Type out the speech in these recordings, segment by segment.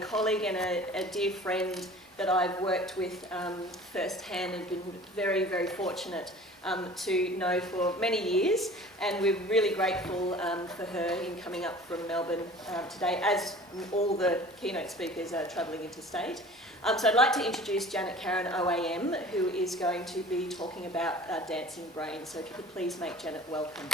colleague and a dear friend that I've worked with firsthand and been very, very fortunate to know for many years, and we're really grateful for her in coming up from Melbourne today, as all the keynote speakers are travelling interstate. So I'd like to introduce Janet Karin OAM, who is going to be talking about dancing brain. So if you could please make Janet welcome.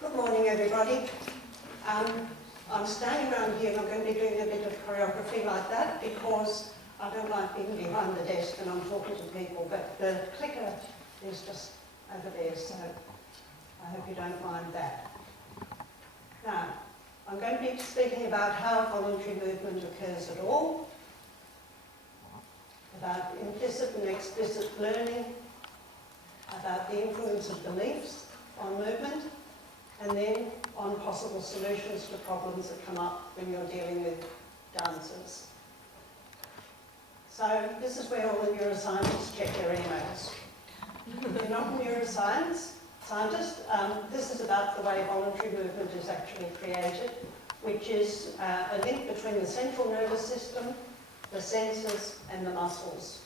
Good morning, everybody. I'm standing around here and I'm going to be doing a bit of choreography like that because I don't like being behind the desk and I'm talking to people, but the clicker is just over there, so I hope you don't mind that. Now, I'm going to be speaking about how voluntary movement occurs at all, about implicit and explicit learning, about the influence of beliefs on movement, and then on possible solutions to problems that come up when you're dealing with dancers. So this is where all the neuroscientists check their emails. If you're not a neuroscientist, this is about the way voluntary movement is actually created, which is a link between the central nervous system, the senses, and the muscles.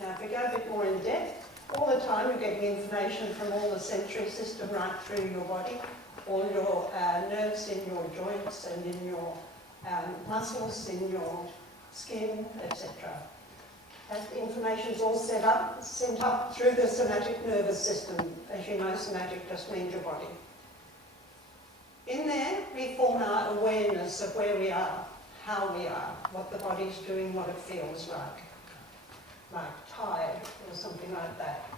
Now, if we go a bit more in depth, all the time you're getting information from all the sensory system right through your body, all your nerves in your joints and in your muscles, in your skin, etc. That information is all sent up through the somatic nervous system. As you know, somatic just means your body. In there, we form our awareness of where we are, how we are, what the body's doing, what it feels like tired or something like that.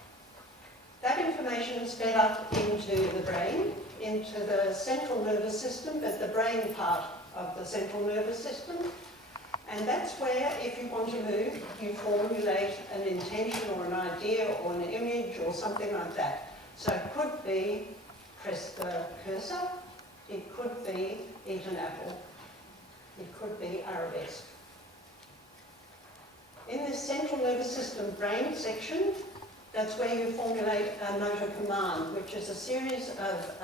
That information is fed up into the brain, into the central nervous system, but the brain part of the central nervous system. And that's where, if you want to move, you formulate an intention or an idea or an image or something like that. So it could be press the cursor, it could be eat an apple, it could be arabesque. In this central nervous system brain section, that's where you formulate a motor command, which is a series of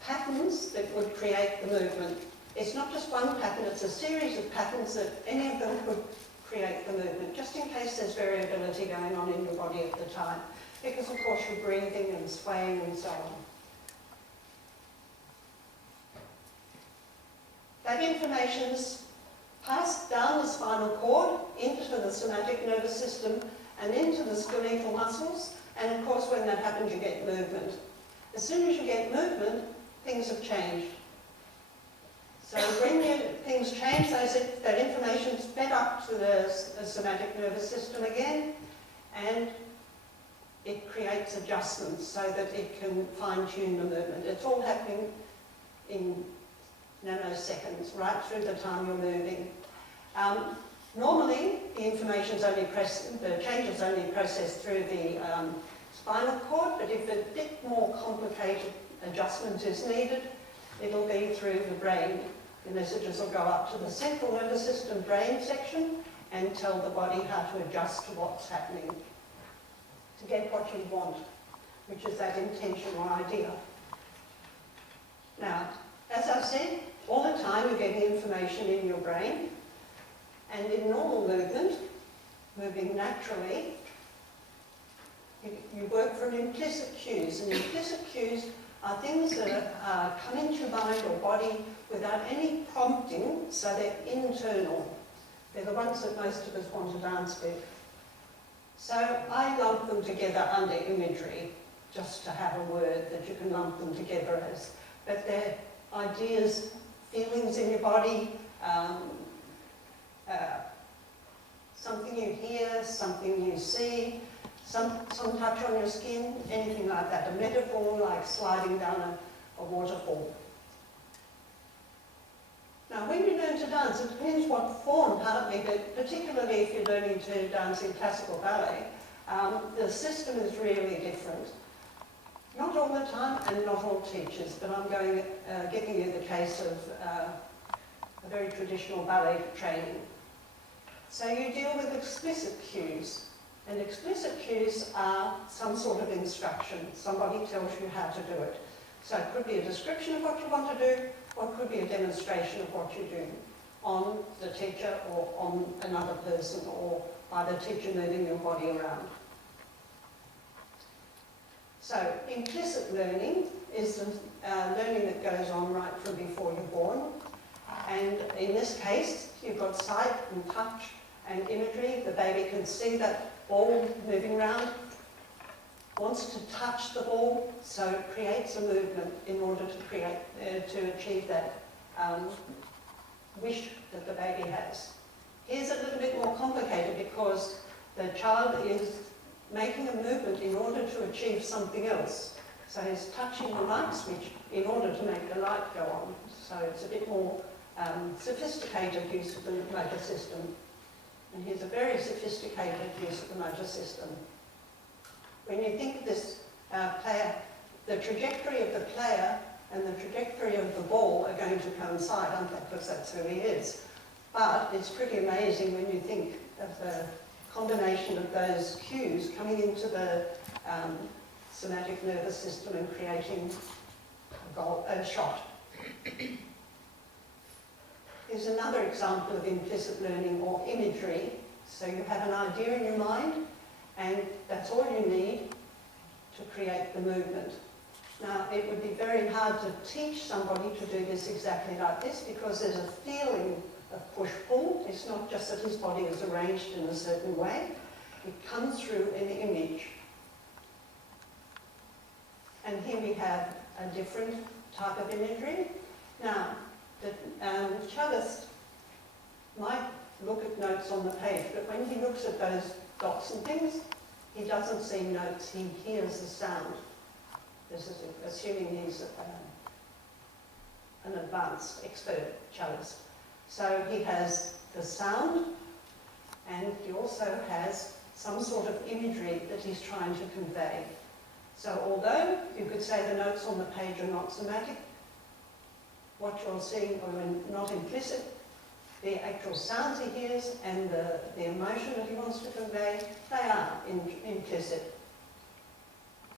patterns that would create the movement. It's not just one pattern, it's a series of patterns that any of them could create the movement, just in case there's variability going on in your body at the time, because of course you're breathing and swaying and so on. That information's passed down the spinal cord into the somatic nervous system and into the skeletal muscles, and of course when that happens you get movement. As soon as you get movement, things have changed. So when things change, that information's fed up to the somatic nervous system again, and it creates adjustments so that it can fine-tune the movement. It's all happening in nanoseconds, right through the time you're moving. Normally, the change is only processed through the spinal cord, but if a bit more complicated adjustment is needed, it'll be through the brain. The messages will go up to the central nervous system brain section and tell the body how to adjust to what's happening to get what you want, which is that intention or idea. Now, as I've said, all the time you're getting information in your brain, and in normal movement, moving naturally, you work from implicit cues, and implicit cues are things that come into your mind or body without any prompting, so they're internal. They're the ones that most of us want to dance with. So I lump them together under imagery, just to have a word that you can lump them together as, but they're ideas, feelings in your body, something you hear, something you see, some touch on your skin, anything like that. A metaphor like sliding down a waterfall. Now, when you learn to dance, it depends what form, partly, but particularly if you're learning to dance in classical ballet, the system is really different. Not all the time, and not all teachers, but I'm giving you the case of a very traditional ballet training. So you deal with explicit cues, and explicit cues are some sort of instruction. Somebody tells you how to do it. So it could be a description of what you want to do, or it could be a demonstration of what you do on the teacher or on another person, or by the teacher moving your body around. So implicit learning is the learning that goes on right from before you're born. And in this case, you've got sight and touch and imagery. The baby can see that ball moving around, wants to touch the ball, so it creates a movement in order to achieve that wish that the baby has. Here's a little bit more complicated because the child is making a movement in order to achieve something else. So he's touching the light switch in order to make the light go on. So it's a bit more sophisticated use of the motor system. And here's a very sophisticated use of the motor system. When you think of this player, the trajectory of the player and the trajectory of the ball are going to coincide, aren't they? Because that's who he is. But it's pretty amazing when you think of the combination of those cues coming into the somatic nervous system and creating a shot. Here's another example of implicit learning or imagery. So you have an idea in your mind, and that's all you need to create the movement. Now, it would be very hard to teach somebody to do this exactly like this because there's a feeling of push-pull. It's not just that his body is arranged in a certain way. It comes through an image. And here we have a different type of imagery. Now, the cellist might look at notes on the page, but when he looks at those dots and things, he doesn't see notes, he hears the sound. This is assuming he's an advanced expert cellist. So he has the sound, and he also has some sort of imagery that he's trying to convey. So although you could say the notes on the page are not somatic, what you're seeing are not implicit, the actual sounds he hears and the emotion that he wants to convey, they are implicit.